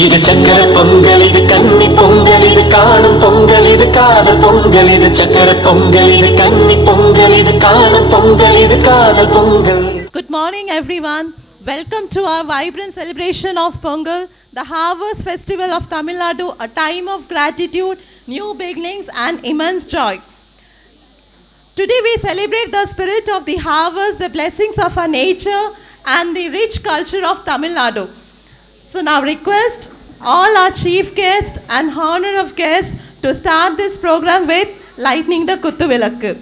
இது சக்கர பொங்கல், இது கன்னி பொங்கல், இது காணும் பொங்கல், இது காதல் பொங்கல். இது சக்கர பொங்கல், இது கன்னி பொங்கல், இது காணும் பொங்கல், இது காதல் Pongal. Good morning everyone. Welcome to our vibrant celebration of Pongal, the harvest festival of Tamil Nadu, a time of gratitude, new beginnings and immense joy. Today we celebrate the spirit of the harvest, the blessings of our nature and the rich culture of Tamil Nadu. So now request all our chief guests and honor of guests to start this program with lighting the Kuttu Vilakku.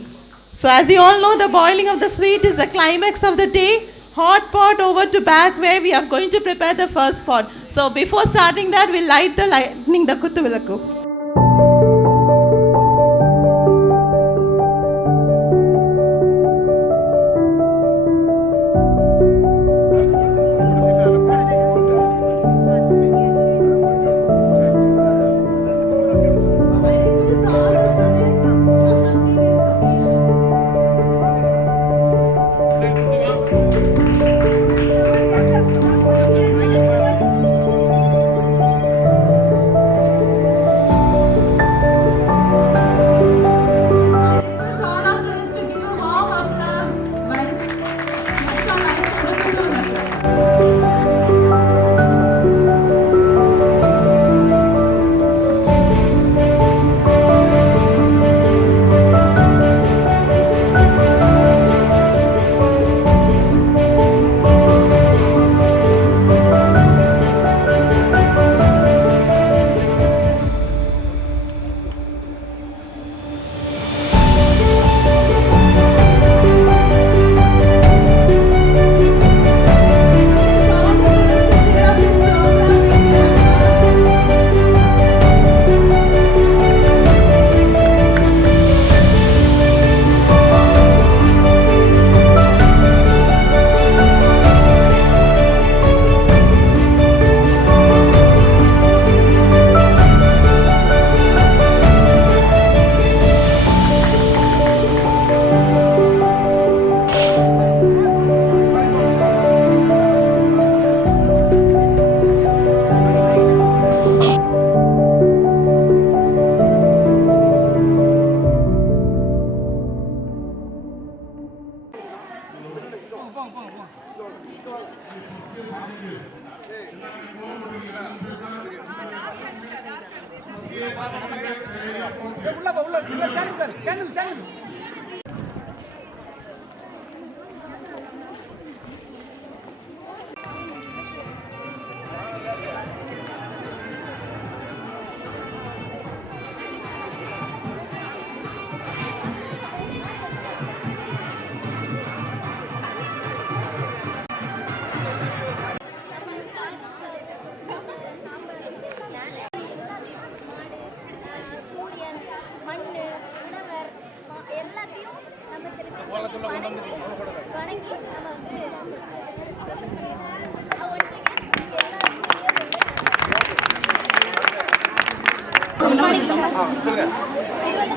So as you all know, the boiling of the sweet is the climax of the day. Hot pot over to back where we are going to prepare the first pot. So before starting that, we'll lighting the Kuttu Vilakku.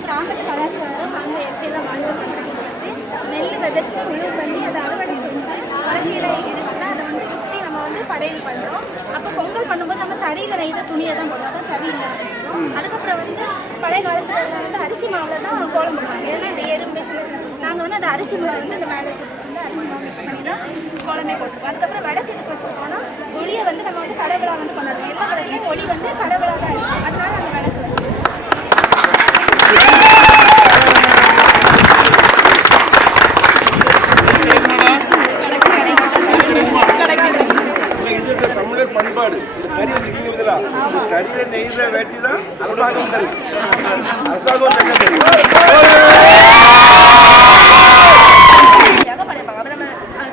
கிராமத்து கலாச்சாரம் அங்கே எப்படிலாம் வாழ்ந்து பண்ணுறது நெல் விதைச்சி உழவு பண்ணி அதை அறுவடை செஞ்சு அழகியில் இடிச்சுன்னா அதை வந்து சுற்றி நம்ம வந்து படையல் பண்ணுறோம். அப்போ பொங்கல் பண்ணும்போது நம்ம தறியில் நெய்த துணியை தான் போடுவோம், அதான் தறியில் வச்சுக்கிறோம். அதுக்கப்புறம் வந்து பழைய காலத்தில் வந்து அரிசி மாவில் தான் கோலம் போடுவாங்க. ஏன்னா இந்த எறும்பு சின்ன சின்ன நாங்கள் வந்து அந்த அரிசி மாவு வந்து அந்த மேலே வந்து அரிசி மாவு மிக்ஸ் பண்ணி தான் கோலமே போட்டுருவோம். அதுக்கப்புறம் விளக்கு இதுக்கு வச்சுருக்கோம்னா ஒளியை வந்து நம்ம வந்து கடவுளாக வந்து கொண்டாடுவோம். எல்லா விளக்கையும் ஒளி வந்து கடவுளாக தான் இருக்கும், அதனால அந்த விளக்கு வச்சுருக்கோம். தமிழர் பண்பாடு கரிய சிக்கிங்களா கரிய நெய்த வேட்டி தான் அரசாங்கம் தரும். அரசாங்கம் படைப்பாங்க. அப்புறம் நம்ம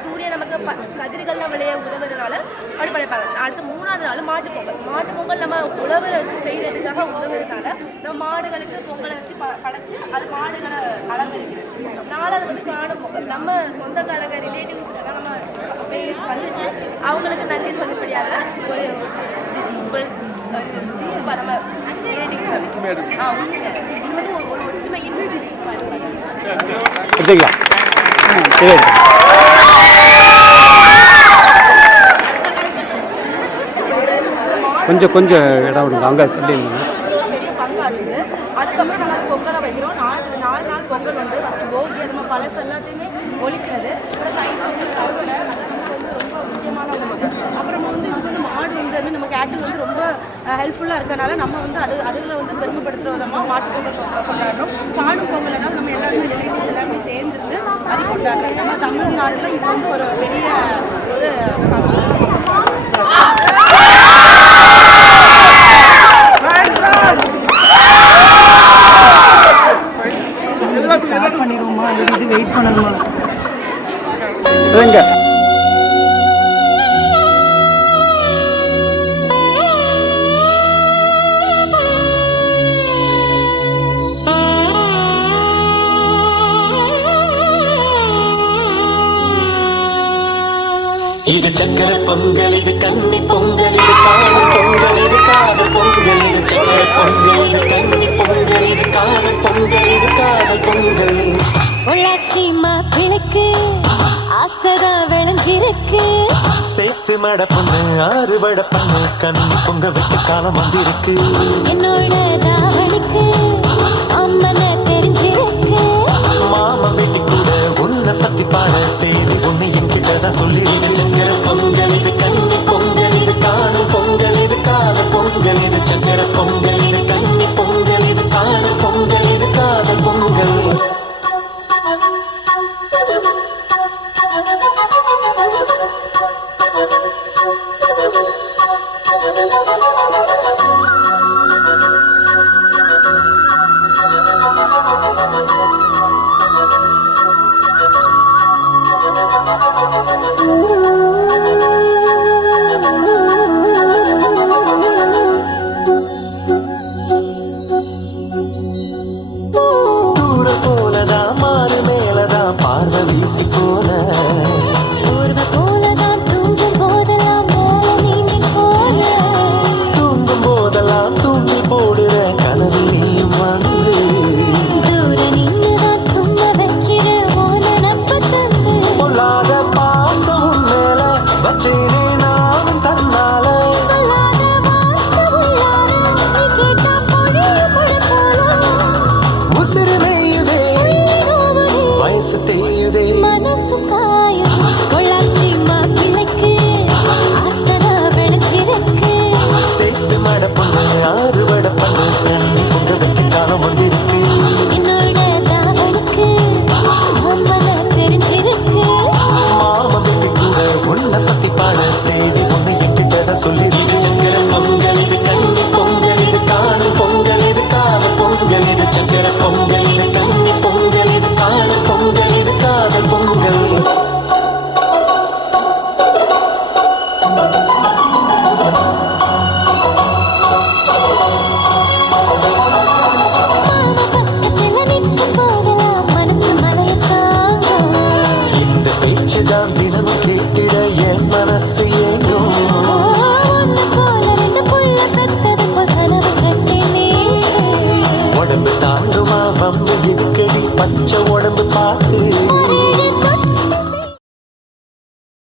சூரியன் நமக்கு கதிர்கள்லாம் விளைய உதவுறதுனால அப்படி படைப்பாங்க. அடுத்து 3ஆவது நாள் மாட்டு பொங்கல். மாட்டு பொங்கல் நம்ம உழவு செய்யறதுக்காக உதவுறதுனால நம்ம மாடுகளுக்கு பொங்கலை வச்சு படைச்சு அது மாடுகளை அலங்கரிக்கிறது. 4ஆவது வந்து காணும் பொங்கல். நம்ம சொந்தக்காரங்க ரிலேட்டிவ்ஸ் எல்லாம் நம்ம போய் சந்திச்சு அவங்களுக்கு நன்றி சொல்லும்படியாக ஒரு நம்ம ரிலேட்டிவ்ஸ் இது வந்து ஒரு ஒற்றுமையின் கொஞ்சம் இடம் விடுங்க, அங்கே தள்ளி இருந்தீங்க. பெரிய பங்காற்றுது. அதுக்கப்புறம் நம்ம பொங்கலை வைக்கிறோம். 4 நாள் பொங்கல் வந்து ஃபஸ்ட்டு போகி நம்ம பழசு எல்லாத்தையுமே ஒழிக்கிறது. அப்புறம் கையில் வந்து கருவடை அதெல்லாம் வந்து ரொம்ப முக்கியமான ஒன்று. அப்புறம் வந்து இது வந்து மாடு வந்து நம்ம கேட்டில் வந்து ரொம்ப ஹெல்ப்ஃபுல்லாக இருக்கனால நம்ம வந்து அதில் வந்து பெருமைப்படுத்துகிற விதமாக மாட்டு பொங்கல் கொண்டாடுறோம். காணும் பொங்கலை தான் நம்ம எல்லாருமே ரிலேட்டிவ்ஸ் எல்லாருமே சேர்ந்துருந்து அது கொண்டாடுறோம். நம்ம தமிழ்நாட்டில் இது வந்து ஒரு பெரிய ஒரு ஸ்டார்ட் பண்ணிடுவோமா இது வெயிட் பண்ணணுமா? எங்க இது சக்கர பொங்கல், இது கன்னி பொங்கல், இது காணும் பொங்கல், இது காதல் பொங்கல். இது சக்கர பொங்கல், இது கன்னி பொங்கல், இது காணும் பொங்கல், இது காதல் பொங்கல். பொள்ளாச்சி மாப்பிளைக்கு ஆசைதா விளைஞ்சிருக்கு. சேத்து மட பொண்ணு ஆறுபட பண்ணு கன்னி பொங்க வைக்க காலம் வந்திருக்கு. என்னோட தாவணிக்கு அம்மனை தெரிஞ்சிருக்கு. மாமா வீட்டு கூட உன்னை பத்தி பாட செய்தி ஒண்ணு என்கிட்டதான் சொல்லி. இது சக்கர பொங்கல், இது கன்னி பொங்கல், இது காணும் பொங்கல், இது காதல் பொங்கல். இது சக்கர பொங்கல், இது கன்னி பொங்கல், இது காணும் பொங்கல், இது காதல் பொங்கல். ஊர்வ போலதான் தூங்கும் போதெல்லாம் மேல நீந்தி போற. தூங்கும் போதெல்லாம் தூங்கி போடுற கனவு நீயும் வந்து. தூர நின்னுதான் தும்ப வைக்கிற ஓன நம்ப தந்து. பொல்லாத பாசம் மேல வச்சேனே நானும் தன்னால. சொல்லாத வார்த்தை உள்ளார நீ கேட்டா பொழிய மழை போல. உசிறு மேயுதே, வயசு தேயுதே, மனசு காயுது. பொள்ளாச்சி மாப்பிள்ளைக்கு ஆசைதா விளைஞ்சிருக்கு. சேத்து மட பொண்ணு ஆறுபட பண்ணு கண்ணி பொங்க வைக்க காலம் வந்திருக்கு. என்னோட தாவணிக்கு அம்மனை தெரிஞ்சிருக்கு. மாமா வீட்டு கூட உன்னை பத்தி பாட செய்தி ஒண்ணு என்கிட்டதான் சொல்லிருக்கு.